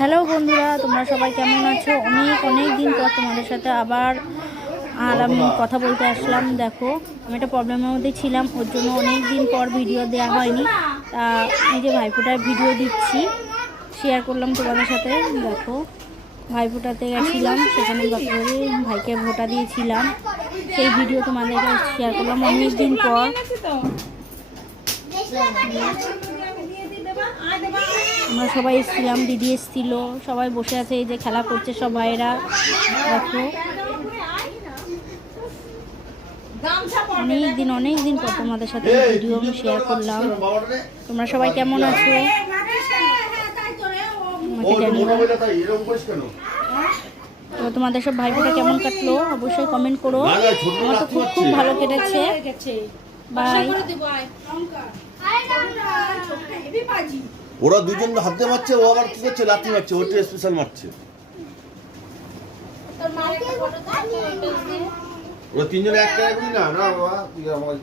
Hello বন্ধুরা, তোমরা সবাই কেমন আছো? অনেক দিন পর তোমাদের সাথে আবার আমি কথা বলতে আসলাম। দেখো, আমি একটা প্রবলেমের মধ্যে ছিলাম, ওর জন্য অনেক দিন পর ভিডিও দেওয়া হয়নি। তা এই যে ভাইফোঁটার ভিডিও দিচ্ছি, শেয়ার করলাম তোমাদের সাথে। দেখো, ভাইফোঁটাতে গেছিলাম, সেখানে ভাইকে ভোটা দিয়েছিলাম, সেই ভিডিও তোমাদেরকে শেয়ার করলাম অনেক দিন পর। আমরা সবাই এসেছিলাম, দিদি এসেছিল, সবাই বসে আছে, এই যে খেলা করছে সব ভাইয়েরা। দেখো, অনেক দিন পর তোমাদের সাথে ভিডিও আমি শেয়ার করলাম। তোমরা সবাই কেমন আছো তো তোমাদের সব ভাইফোঁটা কেমন কাটলো অবশ্যই কমেন্ট করো। আমার তো খুব ভালো কেটেছে। বাই। ওরা দুজন হাতে মারছে, ও আবার কি করছে, লাথি মারছে, ওটা স্পেশাল মারছে। ওরা তিনজন এক জায়গায় না বাবা, তুই আমার